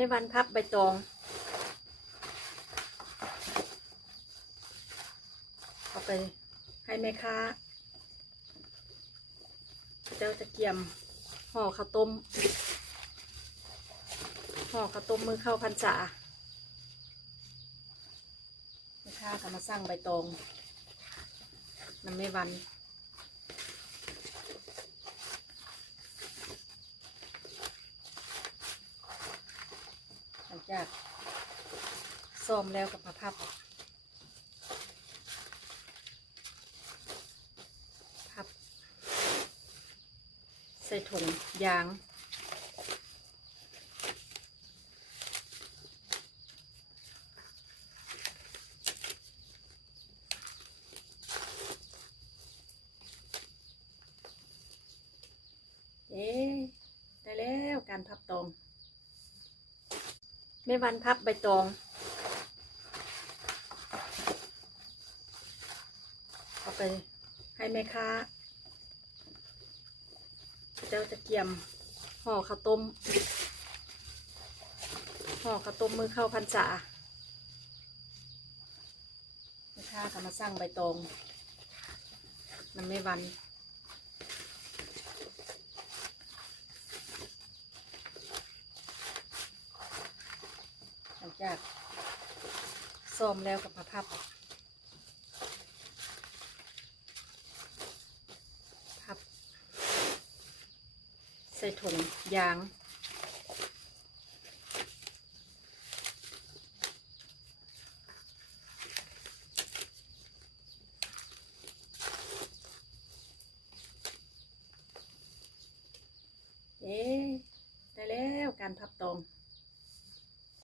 แม่วันพับใบตองเอาไปให้แม่ค้าเจ้าจะเกียมห่อข้าวต้มมือเข้าพรรษาแม่ค้าก็มาสั่งใบตองน้ำแม่วันหลังจากซ้อมแล้วกับพับใส่ถุงยางได้แล้วการพับตองแม่วันพับใบตองเอาไปให้แม่ค้าเจ้าจะเกียมห่อข้าวต้มมือเข้าพรรษาแม่ค้าก็มาสั่งใบตองน้ำแม่วันหลังจากซ้อมแล้วกับพับใส่ถุงยาง